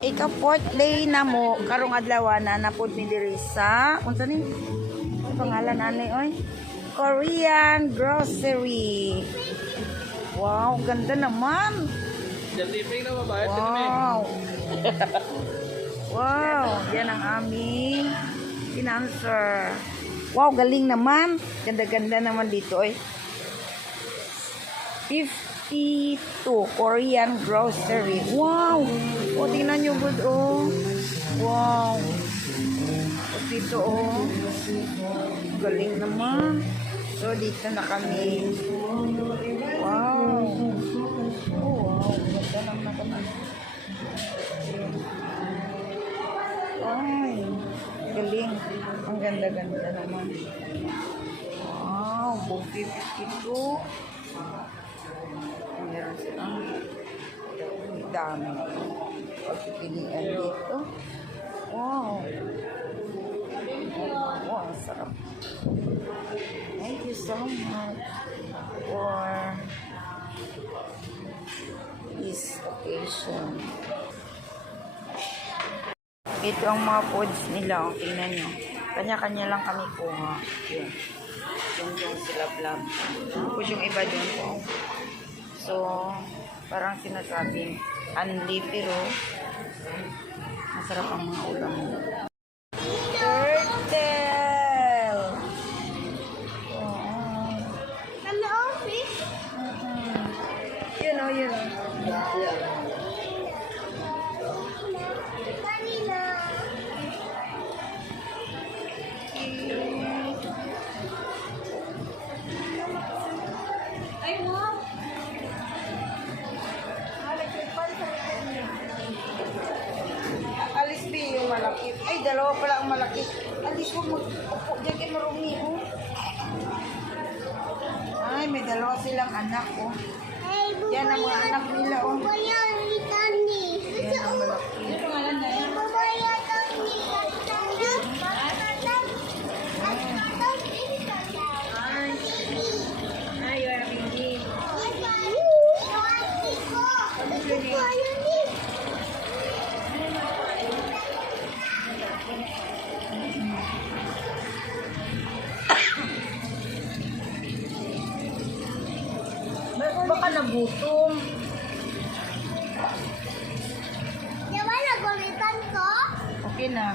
Ikaw fourth day na mo karong adlaw na napud mi diri sa unsa ni? Ang pangalan ani oy? Korean grocery. Wow, ganda naman. Jaliping na babayad sa Wow. Wow, yan ang aming financer. Wow, galing naman. Ganda-ganda naman dito oy. 52 Korean grocery. Wow! O, tingnan nyo good, oh. Wow! O, dito, oh. Galing naman. So, dito na kami. Wow! Oh, wow. Ganda naman naman. Ay, galing. Ang ganda-ganda naman. Wow! 52. Meron silang dami. Pagpipilian dito. Wow. Wow, ang sarap. Thank you so much for this occasion. Ito ang mga foods nila. Tingnan nyo. Kanya-kanya lang kami kuha. Yun. Yung sila vlog. Tapos yung iba dun po. So, parang sinasabing unli pero masarap ang mga ulam. Turtle! Oh. Ano, fish? Yun o, yun o. Kanina. Ay, wow. Alis B yung malaki. Ay, dalawa pala ang malaki. Alis mo mag-upo dyan kay marumi o. Ay, may dalawa silang anak o. Ay, Yan ang mga anak nila o. bayan ni Tani. Yan ang malaki. Babayan ni Ay, yung baby. Baka nagutom. Diba nagulitan ko? Okay na.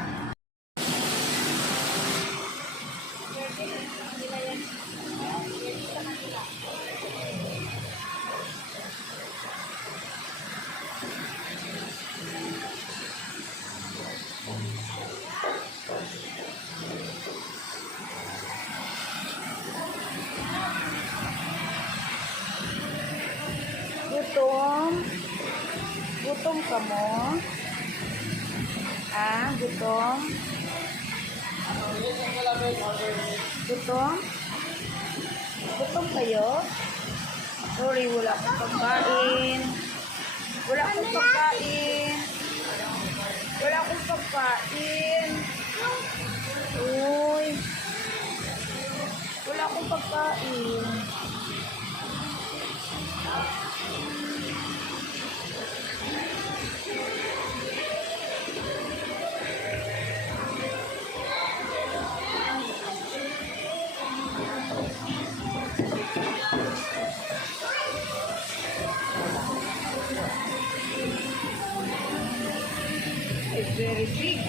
Gutom? Gutom ka mo? Ah, gutom? Gutom? Gutom kayo? Sorry, wala akong pagkain. Wala akong pagkain. Wala akong pagkain. Uy. Wala akong pagkain. It's very big.